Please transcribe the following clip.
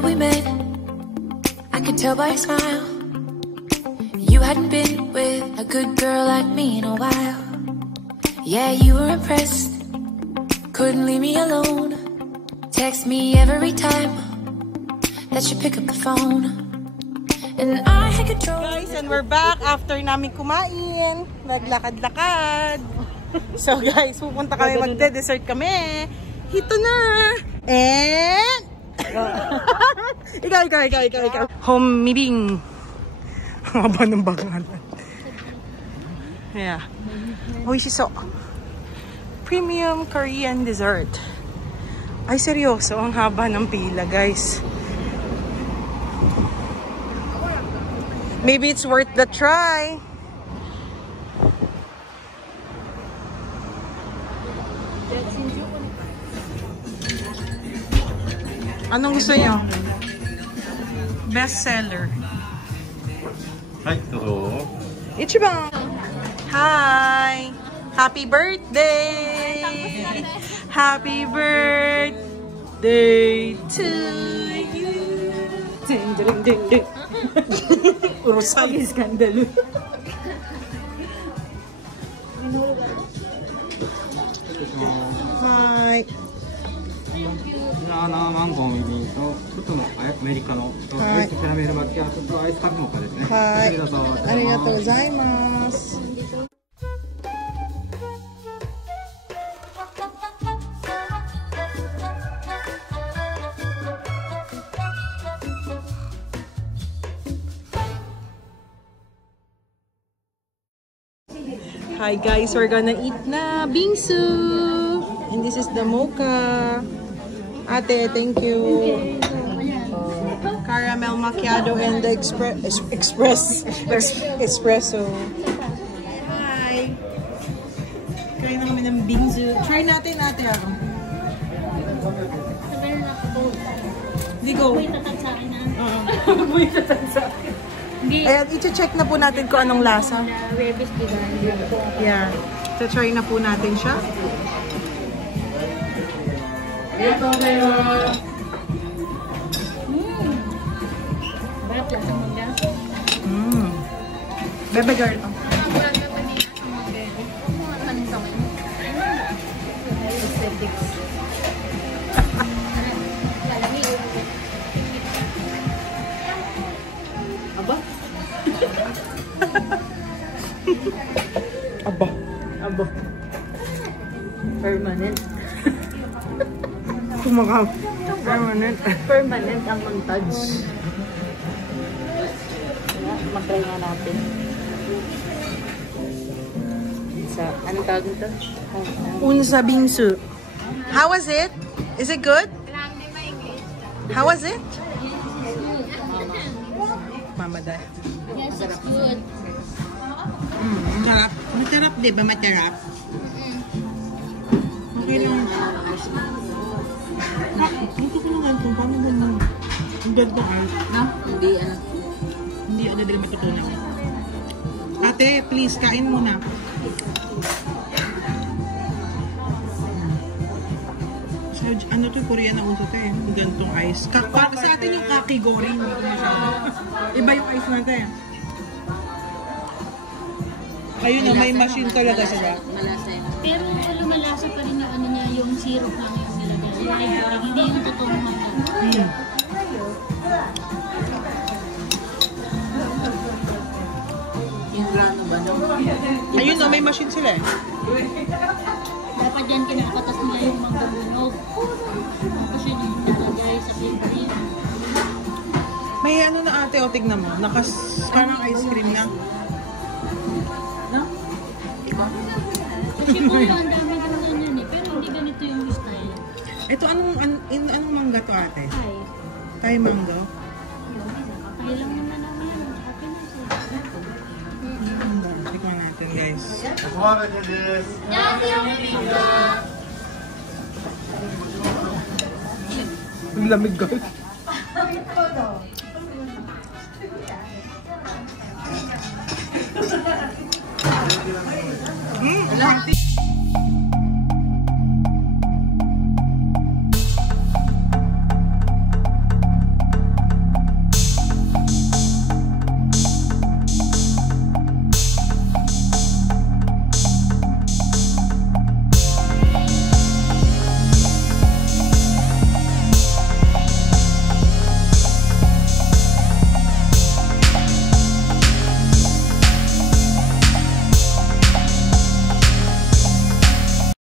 that we met, I could tell by your smile you hadn't been with a good girl like me in a while. Yeah, you were impressed, couldn't leave me alone. Text me every time that you pick up the phone, and I had control. Guys, and we're back after namin kumain. Naglakad-lakad. So guys, pupunta kami, magde-dessert kami. Ito na! And... ikaw. Home meeting. Haba ng bangalan. Yeah. Oishiso. Premium Korean dessert. Ay, seryoso. Ang haba ng pila, guys. Maybe it's worth the try. Anong gusto niyo? Best seller. Hi, hello. Ichiban. Hi. Happy birthday. Happy birthday to you. Ding ding ding ding. Urusan skandalo. Hi. マンゴーミニと外のアメリカのアイスキャラメルマキアートとアイスタコモカですね。はい。ありがとうございます。Hi guys, we're gonna eat na bingsu, and this is the mocha. Ate, thank you. Caramel macchiato and the espresso. Hi. Kain na kami ng bingsu. Try natin ate ako. Di go. May tatag sa akin na. May tatag sa akin. Ayan, i-check na po natin kung anong lasa. Yeah. I-try na po natin siya. Barap lasa mo ba? Bebe girl. Aba. Permanent. Kumakaw. Permanent ang montage. Mag-try nga natin. Sa, anong tawag nito? Unsa bingsu. How was it? Is it good? How was it? Mama dahil. Yes, it's good. Masarap. Masarap, di ba? Masarap. Okay lang. Dito ko lang ganito. Paano ganyan? Ang ganito ka. No? Hindi ako dali matutunan. Ate, please, kain muna. Ano to? Korean na unso to eh. Gantong ice. Para sa atin yung kakigori. Iba yung ice natin. Ayun na, may machine talaga sila. Malasa yun. Pero lumalasa pa rin yung ano niya, yung syrup lang yung nilagay. Hindi yung totoong mangga. Yung grano ba? Ayun na, may machine sila eh. Dapat dyan kinakatas nila yung mangga bunog. Tapos yun yung nalagay sa bakery. May ano na ate, o tignan mo. Parang ice cream na. No? Kasi po ang dami ganyan yan eh. Pero hindi ganito yung style. Ito, anong mangga to ate? Thai. Thai mango? Thai lang naman namin. Okay na siya. Tikman natin guys. Ang lamig guys. Healthy.